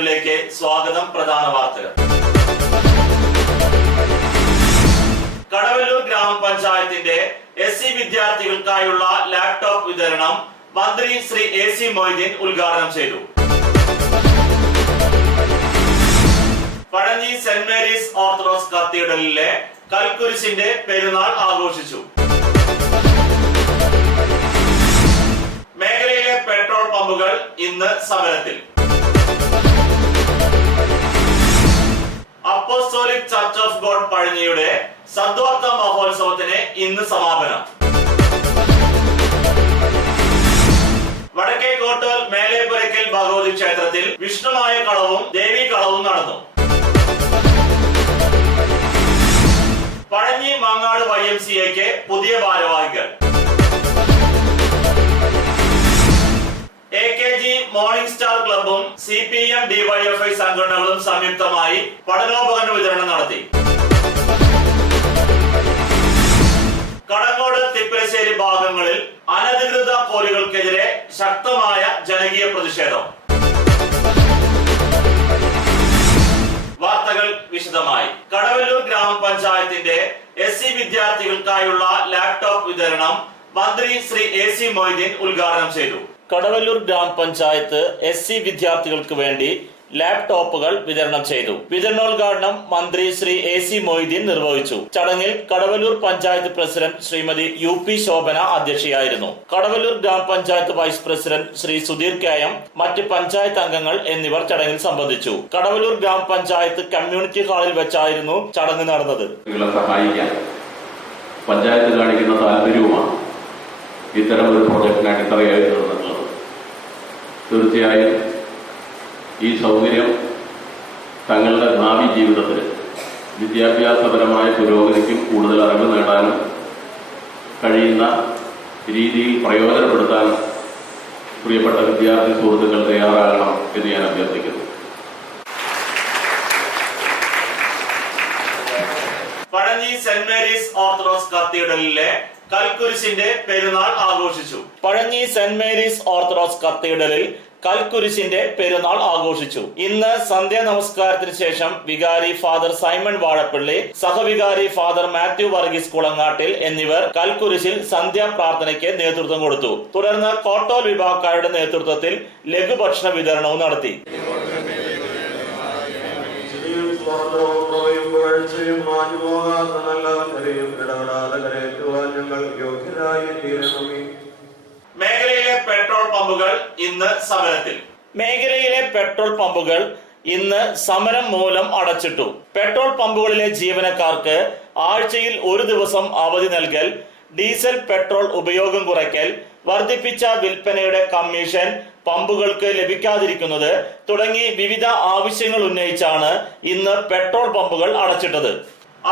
വാർത്തകളിലേക്ക് സ്വാഗതം. പ്രധാന വാർത്തകൾ. കടവല്ലൂർ ഗ്രാമപഞ്ചായത്തിന്റെ SC വിദ്യാർത്ഥികൾക്കായുള്ള ലാപ്ടോപ്പ് വിതരണം മന്ത്രി ശ്രീ AC മൊയ്തീൻ ഉദ്ഘാടനം ചെയ്തു. പഴഞ്ഞി സെന്റ് മേരീസ് ഓർത്തഡോക്സ് കത്തീഡ്രലിലെ കൽക്കുരിശിന്റെ പെരുന്നാൾ ആഘോഷിച്ചു. മേഖലയിലെ പെട്രോൾ പമ്പുകൾ ഇന്ന് സമരത്തിൽ. അപ്പോസ്തോലിക് ചർച്ച് ഓഫ് ഗോഡ് പഴഞ്ഞിയുടെ സദ്വാർത്ത മഹോത്സവത്തിന് ഇന്ന് സമാപനം. വടക്കേക്കോട്ടൂർ മേലേപ്പുരയ്ക്കൽ ഭഗവതി ക്ഷേത്രത്തിൽ വിഷ്ണുമായ കളവും ദേവീ കളവും നടന്നു. പഴഞ്ഞി മാങ്ങാട് YMCAക്ക് പുതിയ ഭാരവാഹികൾ. AKG മോർണിംഗ് സ്റ്റാർ ക്ലബും CPM DYFI സംഘടനകളും സംയുക്തമായി പഠനോപകരണ വിതരണം നടത്തി. കടങ്ങോട് തിപ്പരശ്ശേരി ഭാഗങ്ങളിൽ അനധികൃത കോറികൾക്കെതിരെ ശക്തമായ ജനകീയ പ്രതിഷേധം. വാർത്തകൾ വിശദമായി. കടവല്ലൂർ ഗ്രാമപഞ്ചായത്തിന്റെ SC വിദ്യാർത്ഥികൾക്കായുള്ള ലാപ്ടോപ്പ് വിതരണം മന്ത്രി ശ്രീ AC മൊയ്തീൻ ഉദ്ഘാടനം ചെയ്തു. കടവല്ലൂർ ഗ്രാമപഞ്ചായത്ത് SC വിദ്യാർത്ഥികൾക്ക് വേണ്ടി ലാപ്ടോപ്പുകൾ വിതരണം ചെയ്തു. വിതരണോദ്ഘാടനം മന്ത്രി ശ്രീ AC മൊയ്തീൻ നിർവഹിച്ചു. ചടങ്ങിൽ കടവല്ലൂർ പഞ്ചായത്ത് പ്രസിഡന്റ് ശ്രീമതി UP ശോഭന അധ്യക്ഷയായിരുന്നു. Kadavallur gramapanchayat vice president Shri Sudheer KM, മറ്റ് പഞ്ചായത്ത് അംഗങ്ങൾ എന്നിവർ ചടങ്ങിൽ സംബന്ധിച്ചു. കടവല്ലൂർ ഗ്രാമപഞ്ചായത്ത് കമ്മ്യൂണിറ്റി ഹാളിൽ വെച്ചായിരുന്നു ചടങ്ങ് നടന്നത്. പഞ്ചായത്ത് കാണിക്കുന്ന താല്പര്യവുമാണ് ഇത്തരം ഒരു പ്രോജക്റ്റിന് അടിത്തറയായിട്ടുള്ളത്. തീർച്ചയായും ഈ സൗകര്യം തങ്ങളുടെ ഭാവി ജീവിതത്തിൽ വിദ്യാഭ്യാസപരമായ പുരോഗതിക്കും കൂടുതൽ അറിവ് നേടാനും കഴിയുന്ന രീതിയിൽ പ്രയോജനപ്പെടുത്താൻ പ്രിയപ്പെട്ട വിദ്യാർത്ഥി സുഹൃത്തുക്കൾ തയ്യാറാകണം എന്ന് ഞാൻ അഭ്യർത്ഥിക്കുന്നു. പഴഞ്ഞി സെന്റ് മേരീസ് ഓർത്തഡോക്സ് കത്തീഡ്രലിലെ കൽക്കുരിശിന്റെ പെരുന്നാൾ ആഘോഷിച്ചു. പഴഞ്ഞി സെന്റ് മേരീസ് ഓർത്തഡോക്സ് കത്തീഡ്രലിൽ കൽക്കുരിശിന്റെ പെരുന്നാൾ ആഘോഷിച്ചു. ഇന്ന് സന്ധ്യാ നമസ്കാരത്തിന് ശേഷം വികാരി ഫാദർ സൈമൺ വാഴപ്പള്ളി, സഹവികാരി ഫാദർ മാത്യു വർഗീസ് കുളങ്ങാട്ടിൽ എന്നിവർ കൽക്കുരിശിൽ സന്ധ്യാ പ്രാർത്ഥനയ്ക്ക് നേതൃത്വം കൊടുത്തു. തുടർന്ന് കോട്ടോൽ വിഭാഗക്കാരുടെ നേതൃത്വത്തിൽ ലഘുഭക്ഷണ വിതരണവും നടത്തി. മേഖലയിലെ പെട്രോൾ പമ്പുകൾ ഇന്ന് സമരത്തിൽ. മേഖലയിലെ പെട്രോൾ പമ്പുകൾ ഇന്ന് സമരം മൂലം അടച്ചിട്ടു. പെട്രോൾ പമ്പുകളിലെ ജീവനക്കാർക്ക് ആഴ്ചയിൽ ഒരു ദിവസം അവധി നൽകൽ, ഡീസൽ പെട്രോൾ ഉപയോഗം കുറയ്ക്കൽ, വർദ്ധിപ്പിച്ച വിൽപ്പനയുടെ കമ്മീഷൻ പമ്പുകൾക്ക് ലഭിക്കാതിരിക്കുന്നത് തുടങ്ങി വിവിധ ആവശ്യങ്ങൾ ഉന്നയിച്ചാണ് ഇന്ന് പെട്രോൾ പമ്പുകൾ അടച്ചിട്ടത്.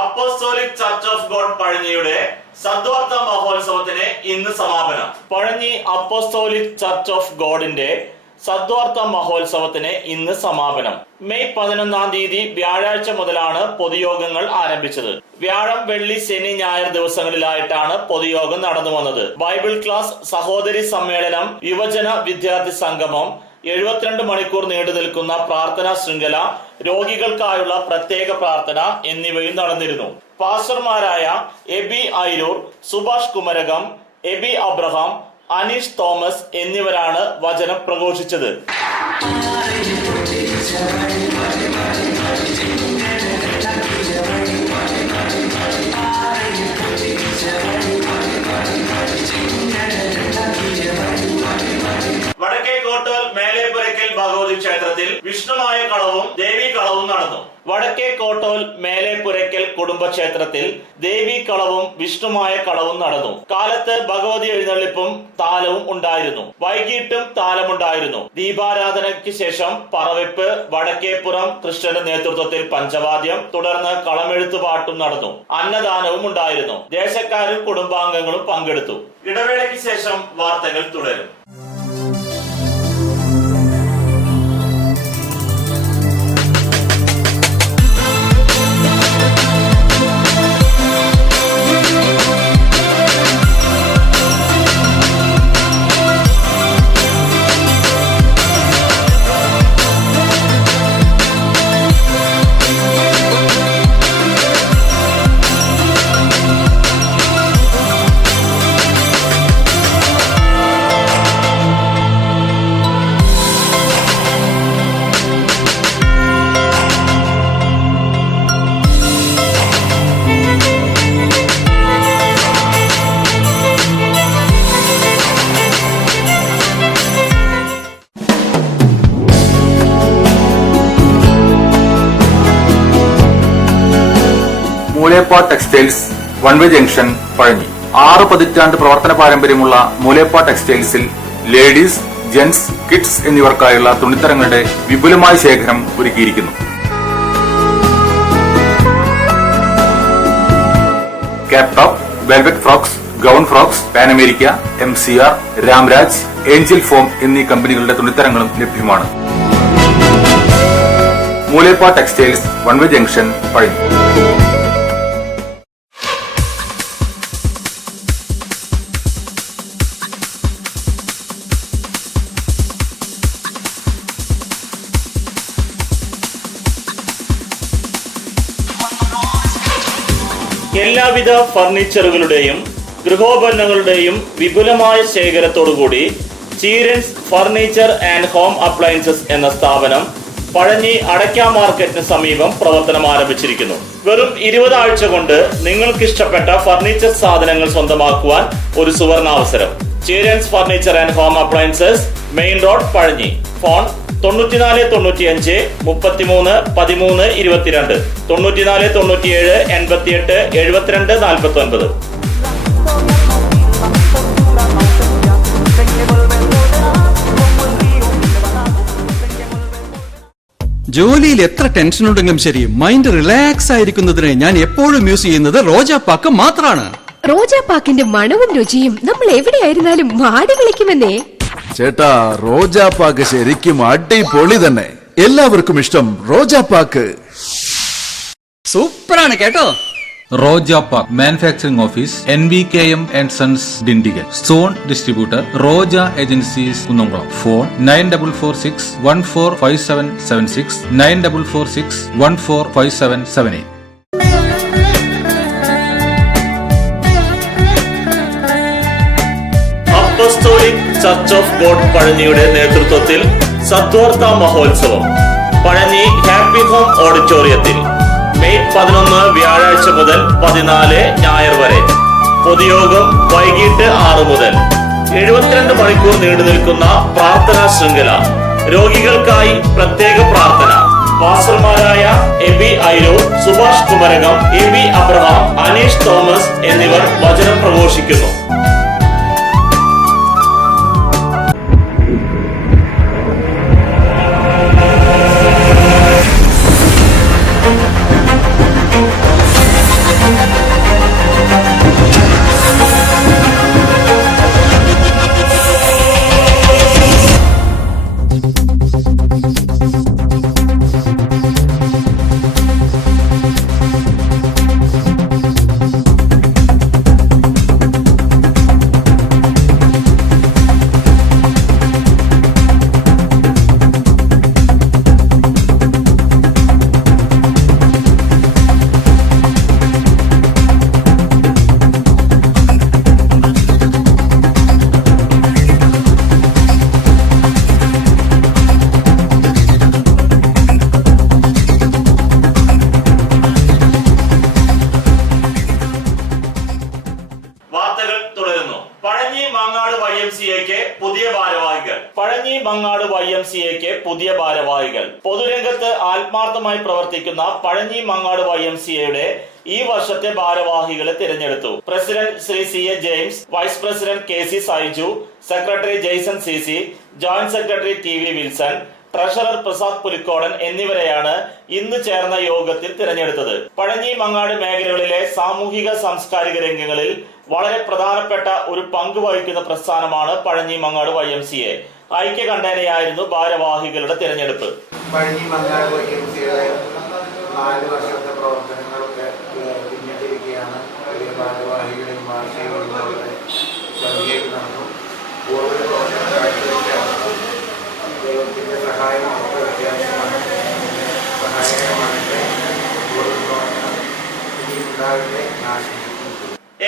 അപ്പോസ്തോലിക് ചർച്ച് ഓഫ് ഗോഡ് പഴഞ്ഞിയുടെ സദ്വാർത്ത മഹോത്സവത്തിന് ഇന്ന് സമാപനം. പഴഞ്ഞി അപ്പോസ്തോലിക് ചർച്ച് ഓഫ് ഗോഡിന്റെ സദ്വാർത്ത മഹോത്സവത്തിന് ഇന്ന് സമാപനം. മെയ് 11-ാം തീയതി വ്യാഴാഴ്ച മുതലാണ് പൊതുയോഗങ്ങൾ ആരംഭിച്ചത്. വ്യാഴം, വെള്ളി, ശനി, ഞായർ ദിവസങ്ങളിലായിട്ടാണ് പൊതുയോഗം നടന്നു വന്നത്. ബൈബിൾ ക്ലാസ്, സഹോദരി സമ്മേളനം, യുവജന വിദ്യാർത്ഥി സംഗമം, 72 മണിക്കൂർ നീണ്ടു നിൽക്കുന്ന പ്രാർത്ഥനാ ശൃംഖല, രോഗികൾക്കായുള്ള പ്രത്യേക പ്രാർത്ഥന എന്നിവയും നടന്നിരുന്നു. പാസ്റ്റർമാരായ എബി ഐരൂർ, സുഭാഷ് കുമരകം, എബി അബ്രഹാം, അനീഷ് തോമസ് എന്നിവരാണ് വചനം പ്രഘോഷിച്ചത്. വടക്കേക്കോട്ടൂർ മേലേപ്പുരയ്ക്കൽ ഭഗവതി ക്ഷേത്രത്തിൽ വിഷ്ണുമായ കളവും ദേവീ കളവും നടന്നു. വടക്കേക്കോട്ടൂർ മേലേപ്പുരയ്ക്കൽ കുടുംബക്ഷേത്രത്തിൽ ദേവീ കളവും വിഷ്ണുമായ കളവും നടന്നു. കാലത്ത് ഭഗവതി എഴുന്നള്ളിപ്പും താലവും ഉണ്ടായിരുന്നു. വൈകിട്ടും താലമുണ്ടായിരുന്നു. ദീപാരാധനയ്ക്ക് ശേഷം പറവെപ്പ്, വടക്കേപ്പുറം കൃഷ്ണന്റെ നേതൃത്വത്തിൽ പഞ്ചവാദ്യം, തുടർന്ന് കളമെഴുത്തുപാട്ടും നടന്നു. അന്നദാനവും ഉണ്ടായിരുന്നു. ദേശക്കാരും കുടുംബാംഗങ്ങളും പങ്കെടുത്തു. ഇടവേളയ്ക്ക് ശേഷം വാർത്തകൾ തുടരും. Moolepad textiles one way junction Pazhanji. 6 പതിറ്റാണ്ട് പ്രവർത്തന പാരമ്പര്യമുള്ള മൂലേപ്പാട് ടെക്സ്റ്റൈൽസിൽ ലേഡീസ്, ജെന്റ്സ്, കിഡ്സ് എന്നിവർക്കായുള്ള തുണിത്തരങ്ങളുടെ വിപുലമായ ശേഖരം ഒരുക്കിയിരിക്കുന്നു. Cap top, velvet frocks, gown frocks, pan America, MCR, Ramraj, Angel form എന്നീ കമ്പനികളുടെ തുണിത്തരങ്ങളും ലഭ്യമാണ്. Moolepad textiles one way junction Pazhanji. എല്ലാവിധ ഫർണിച്ചറുകളുടെയും ഗൃഹോപകരണങ്ങളുടെയും വിപുലമായ ശേഖരത്തോടുകൂടി ചീരൻസ് ഫർണിച്ചർ ആൻഡ് ഹോം അപ്ലയൻസസ് എന്ന സ്ഥാപനം പഴഞ്ഞി അടയ്ക്ക മാർക്കറ്റിന് സമീപം പ്രവർത്തനം ആരംഭിച്ചിരിക്കുന്നു. വെറും 20 ആഴ്ച കൊണ്ട് നിങ്ങൾക്കിഷ്ടപ്പെട്ട ഫർണിച്ചർ സാധനങ്ങൾ സ്വന്തമാക്കുവാൻ ഒരു സുവർണാവസരം. Cheerans furniture and home appliances, main road, Pazhanji. Phone 94 95 33 13 22, 94 97 88 72 49. ജോലിയിൽ എത്ര ടെൻഷൻ ഉണ്ടെങ്കിലും ശരി, മൈൻഡ് റിലാക്സ് ആയിരിക്കുന്നതിന് ഞാൻ എപ്പോഴും യൂസ് ചെയ്യുന്നത് റോജാപ്പാക്ക് മാത്രമാണ്. റോജാപ്പാക്കിന്റെ മണവും രുചിയും നമ്മൾ എവിടെയായിരുന്നാലും മാടി വിളിക്കുമെന്നേ. ചേട്ടാ, റോജാപ്പാക്ക് ശരിക്കും അടിപൊളി തന്നെ. എല്ലാവർക്കും ഇഷ്ടം റോജാപ്പാക്ക്. സൂപ്പറാണ് കേട്ടോ. Rojapack manufacturing office, NVKM and Sons, Dindigul. Stone distributor, Roja Agencies, Kunnamkuളം. Phone 9446 145776, 9446 145778. Apostolic church of God പഴഞ്ഞിയുടെ നേതൃത്വത്തിൽ സദ്വാർത്ത മഹോത്സവം പഴഞ്ഞി ഹാപ്പി ഹോം ഓഡിറ്റോറിയത്തിൽ മെയ് 11 വ്യാഴാഴ്ച മുതൽ 14 ഞായർ വരെ. പൊതുയോഗം വൈകിട്ട് 6 മുതൽ. 72 മണിക്കൂർ നീണ്ടു നിൽക്കുന്ന പ്രാർത്ഥനാ ശൃംഖല. രോഗികൾക്കായി പ്രത്യേക പ്രാർത്ഥന. പാസ്റ്റർമാരായ എബി ഐരൂർ, സുഭാഷ് കുമരകം, എബി അബ്രഹാം, അനീഷ് തോമസ് എന്നിവർ വചനം പ്രഘോഷിക്കുന്നു. പഴഞ്ഞി മങ്ങാട് YMCAക്ക് പുതിയ ഭാരവാഹികൾ. പൊതുരംഗത്ത് ആത്മാർത്ഥമായി പ്രവർത്തിക്കുന്ന പഴഞ്ഞി മങ്ങാട് YMCAയുടെ ഈ വർഷത്തെ ഭാരവാഹികളെ തിരഞ്ഞെടുത്തു. President Shri CA James, vice president KC Saiju, secretary Jaison CC, joint secretary TV Wilson, treasurer Prasad Pulikkodan എന്നിവരെയാണ് ഇന്ന് ചേർന്ന യോഗത്തിൽ തിരഞ്ഞെടുത്തത്. പഴഞ്ഞി മങ്ങാട് മേഖലകളിലെ സാമൂഹിക സാംസ്കാരിക രംഗങ്ങളിൽ വളരെ പ്രധാനപ്പെട്ട ഒരു പങ്ക് വഹിക്കുന്ന പ്രസ്ഥാനമാണ് പഴഞ്ഞി മങ്ങാട് YMCA. ഐക്യകണ്ഠേനയായിരുന്നു ഭാരവാഹികളുടെ തിരഞ്ഞെടുപ്പ്. പഴഞ്ഞി മങ്ങാട് YMCAയുടെ 4 വർഷത്തെ പ്രവർത്തനങ്ങളൊക്കെ പിന്നിട്ടിരിക്കുകയാണ്. വലിയ ഭാരവാഹികളെയും ഭാഷകളും നടന്നു. ഓരോ പ്രവർത്തനങ്ങളായിട്ട് ദൈവത്തിന്റെ സഹായം നമുക്ക് അത്യാവശ്യമാണ്. സഹായകരമാകട്ടെ. ഉണ്ടാകട്ടെ.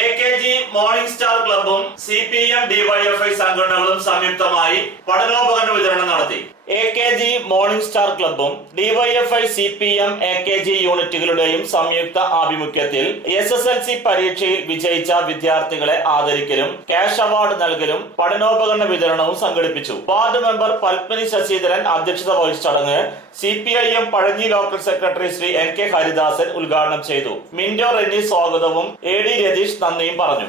AKG മോർണിംഗ് സ്റ്റാർ ക്ലബും CPM DYFI സംഘടനകളും സംയുക്തമായി പഠനോപകരണ വിതരണം നടത്തി. AKG മോർണിംഗ് സ്റ്റാർ ക്ലബും DYFI CPM AKG യൂണിറ്റുകളുടെയും സംയുക്ത ആഭിമുഖ്യത്തിൽ SSLC പരീക്ഷയിൽ വിജയിച്ച വിദ്യാർത്ഥികളെ ആദരിക്കലും ക്യാഷ് അവാർഡ് നൽകലും പഠനോപകരണ വിതരണവും സംഘടിപ്പിച്ചു. വാർഡ് മെമ്പർ പത്മിനി ശശിധരൻ അധ്യക്ഷത വഹിച്ച ചടങ്ങ് CPIM Pazhanji local secretary Shri NK Haridasan ഉദ്ഘാടനം ചെയ്തു. മിന്റോ റെന്നി സ്വാഗതവും AD രതീഷ് നന്ദിയും പറഞ്ഞു.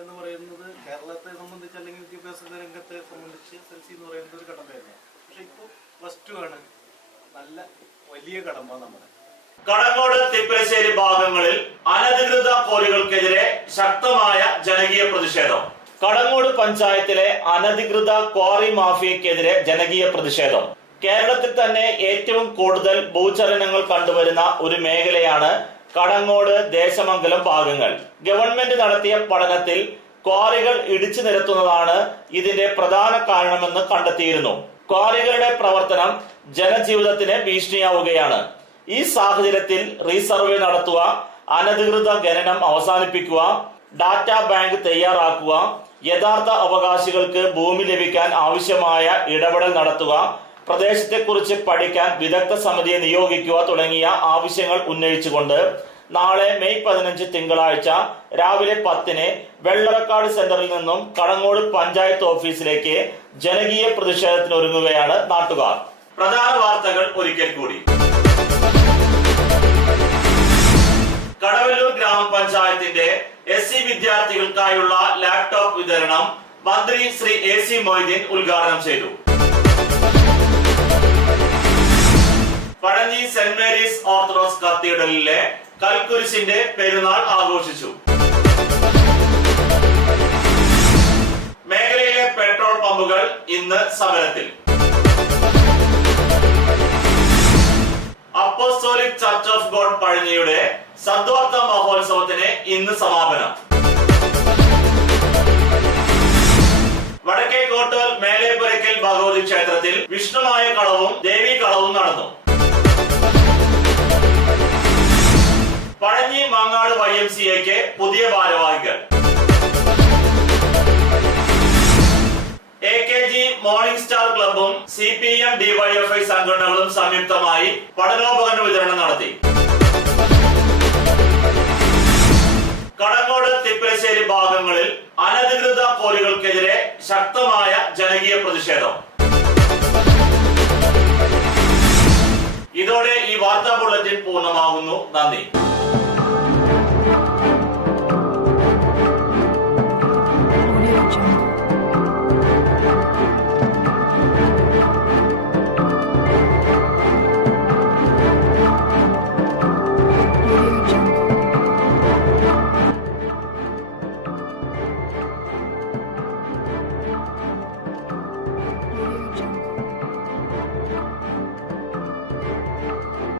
എന്ന് പറയുന്നത് കേരളത്തെ സംബന്ധിച്ച് അല്ലെങ്കിൽ വിദ്യാഭ്യാസ രംഗത്തെ സംബന്ധിച്ച് SSLC എന്ന് പറയുന്നത് ഒരു കടമ്പയാണ്. പക്ഷെ ഇപ്പോൾ +2 ആണ് നല്ല വലിയ കടമ്പ നമ്മുടെ. കടങ്ങോട് തിപ്പലശ്ശേരി ഭാഗങ്ങളിൽ അനധികൃത ക്വാറികൾക്കെതിരെ ശക്തമായ ജനകീയ പ്രതിഷേധം. കടങ്ങോട് പഞ്ചായത്തിലെ അനധികൃത ക്വാറി മാഫിയക്കെതിരെ ജനകീയ പ്രതിഷേധം. കേരളത്തിൽ തന്നെ ഏറ്റവും കൂടുതൽ ഭൂചലനങ്ങൾ കണ്ടുവരുന്ന ഒരു മേഖലയാണ് കടങ്ങോട് ദേശമംഗലം ഭാഗങ്ങൾ. ഗവൺമെന്റ് നടത്തിയ പഠനത്തിൽ ക്വാറികൾ ഇടിച്ചു നിരത്തുന്നതാണ് ഇതിന്റെ പ്രധാന കാരണമെന്ന് കണ്ടെത്തിയിരുന്നു. ക്വാറികളുടെ പ്രവർത്തനം ജനജീവിതത്തിന് ഭീഷണിയാവുകയാണ്. ഈ സാഹചര്യത്തിൽ റീസർവേ നടത്തുക, അനധികൃത ഖനനം അവസാനിപ്പിക്കുക, ഡാറ്റാ ബാങ്ക് തയ്യാറാക്കുക, യഥാർത്ഥ അവകാശികൾക്ക് ഭൂമി ലഭിക്കാൻ ആവശ്യമായ ഇടപെടൽ നടത്തുക, പ്രദേശത്തെക്കുറിച്ച് പഠിക്കാൻ വിദഗ്ധ സമിതിയെ നിയോഗിക്കുക തുടങ്ങിയ ആവശ്യങ്ങൾ ഉന്നയിച്ചുകൊണ്ട് നാളെ മെയ് 15 തിങ്കളാഴ്ച രാവിലെ 10-ന് വെള്ളറക്കാട് സെന്ററിൽ നിന്നും കടങ്ങോട് പഞ്ചായത്ത് ഓഫീസിലേക്ക് ജനകീയ പ്രതിഷേധത്തിന് ഒരുങ്ങുകയാണ് നാട്ടുകാർ. പ്രധാന വാർത്തകൾ ഒരിക്കൽ കൂടി. കടവല്ലൂർ ഗ്രാമപഞ്ചായത്തിന്റെ SC വിദ്യാർത്ഥികൾക്കായുള്ള ലാപ്ടോപ്പ് വിതരണം മന്ത്രി ശ്രീ AC മൊയ്തീൻ ഉദ്ഘാടനം ചെയ്തു. പഴഞ്ഞി സെന്റ് മേരീസ് ഓർത്തഡോക്സ് കത്തീഡ്രലിലെ കൽക്കുരിശിന്റെ പെരുന്നാൾ ആഘോഷിച്ചു. മേഖലയിലെ പെട്രോൾ പമ്പുകൾ ഇന്ന് സമരത്തിൽ. അപ്പോസ്തോലിക് ചർച്ച് ഓഫ് ഗോഡ് പഴഞ്ഞിയുടെ സദ്വാർത്ത മഹോത്സവത്തിന് ഇന്ന് സമാപനം. വടക്കേക്കോട്ടൂർ മേലേപ്പുരയ്ക്കൽ ഭഗവതി ക്ഷേത്രത്തിൽ വിഷ്ണുമായ കളവും ദേവീ കളവും നടന്നു. പഴഞ്ഞി മാങ്ങാട് YMCAക്ക് പുതിയ ഭാരവാഹികൾ. AKG മോർണിംഗ് സ്റ്റാർ ക്ലബും CPM DYFI സംഘടനകളും സംയുക്തമായി പഠനോപകരണ വിതരണം നടത്തി. കടങ്ങോട് തിപ്പലശ്ശേരി ഭാഗങ്ങളിൽ അനധികൃത ക്വാറികൾക്കെതിരെ ശക്തമായ ജനകീയ പ്രതിഷേധം. ഇതോടെ ഈ വാർത്താ ബുള്ളറ്റിൻ പൂർണ്ണമാകുന്നു. നന്ദി.